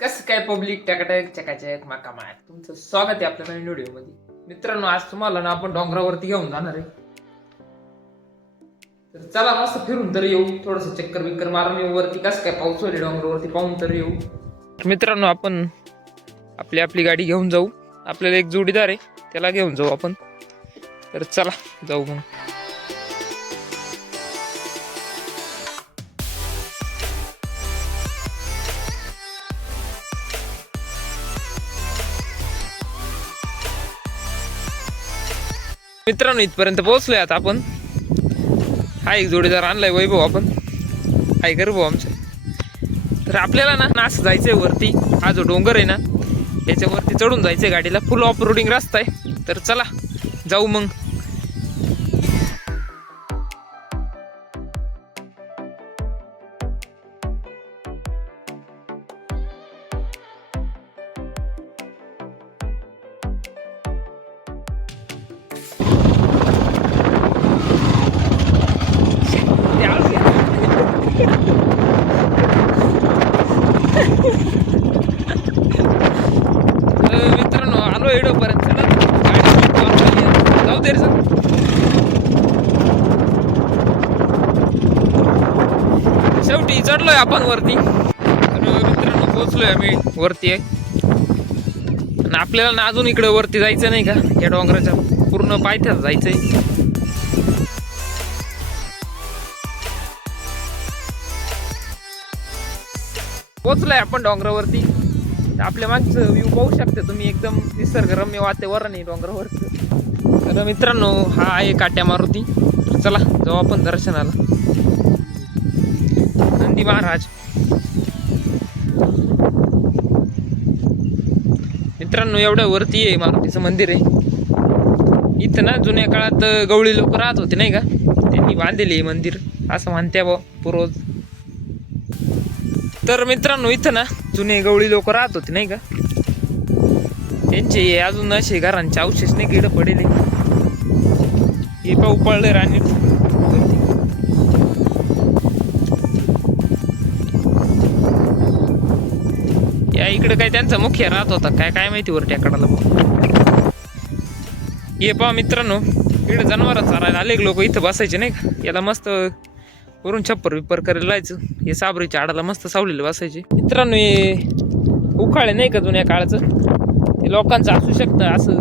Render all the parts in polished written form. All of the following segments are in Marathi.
कसं काय पब्लिक टॅकाटॅक चकाचक माकामाक तुमचं स्वागत आहे आपल्या नवीन व्हिडिओ मध्ये. मित्रांनो, आज तुम्हाला ना आपण डोंगरावरती घेऊन जाणार आहे. तर चला मस्त फिरून तर येऊ, थोडस चक्कर बिक्कर मारून येऊ. वरती कसं काय पाऊस होईल डोंगरावरती पाहून तर येऊ. मित्रांनो, आपण आपली गाडी घेऊन जाऊ. आपल्याला एक जोडीदार आहे, त्याला घेऊन जाऊ आपण. तर चला जाऊ मग. मित्रांनो, इथपर्यंत पोहोचलोय आता आपण. हा एक जोडीदार आणलाय वैभव आपण. हाय कर भाऊ आमचं. तर आपल्याला ना असं जायचंय वरती. हा जो डोंगर आहे ना याच्यावरती चढून जायचंय गाडीला. फुल ऑफ रोडिंग रस्ता आहे. तर चला जाऊ मग. मित्रांनो, आलो एडो पर्यंत. जाऊ दे रे सर. शेवटी चढलोय आपण वरती. मित्रांनो, पोहोचलोय आम्ही वरती आहे. आणि आपल्याला ना अजून इकडे वरती जायचं नाही का, या डोंगराच्या पूर्ण पायथ्यात जायचंय. पोहोचलोय आपण डोंगरावरती. आपल्या मागचं व्ह्यू पाहू शकता तुम्ही. एकदम निसर्गरम्य वातावरण आहे डोंगरावरचं. तर मित्रांनो, हा आहे काट्या मारुती. चला जाऊ आपण दर्शनाला. नंदी महाराज. मित्रांनो, एवढ्या वरती आहे मारुतीचं मंदिर आहे. इथं ना जुन्या काळात गवळी लोक राहत होते नाही का, त्यांनी बांधलेले हे मंदिर असं म्हणत्या पूर्वज. तर मित्रांनो, इथं ना जुने गवळी लोक राहत होते नाही का, त्यांचे अजून असे घरांचे अवशेष नाही किड पडेले. हे पाऊ पडले राणी. या इकडे काय त्यांचा मुख्य राहत होता काय माहिती वर टॅकडाला. हे पहा मित्रांनो, इकडे जनावर चारायला आले लोक. इथं बसायचे नाही का, याला मस्त वरून छप्पर बिप्पर करायला जायचं. हे साबरीच्या आडाला मस्त सावलीला बसायचे. मित्रांनो, हे उखाळे नाही का जुन्या काळाचं, ते लोकांचं असू शकतं असं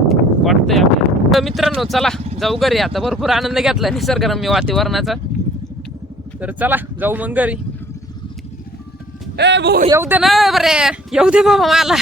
वाटतंय आपल्याला. तर मित्रांनो, चला जाऊ घरी. आता भरपूर आनंद घेतला निसर्गरम्य वातावरणाचा. तर चला जाऊ मग घरी. ए भाऊ, येऊ दे ना बरे, येऊ दे बाबा मला.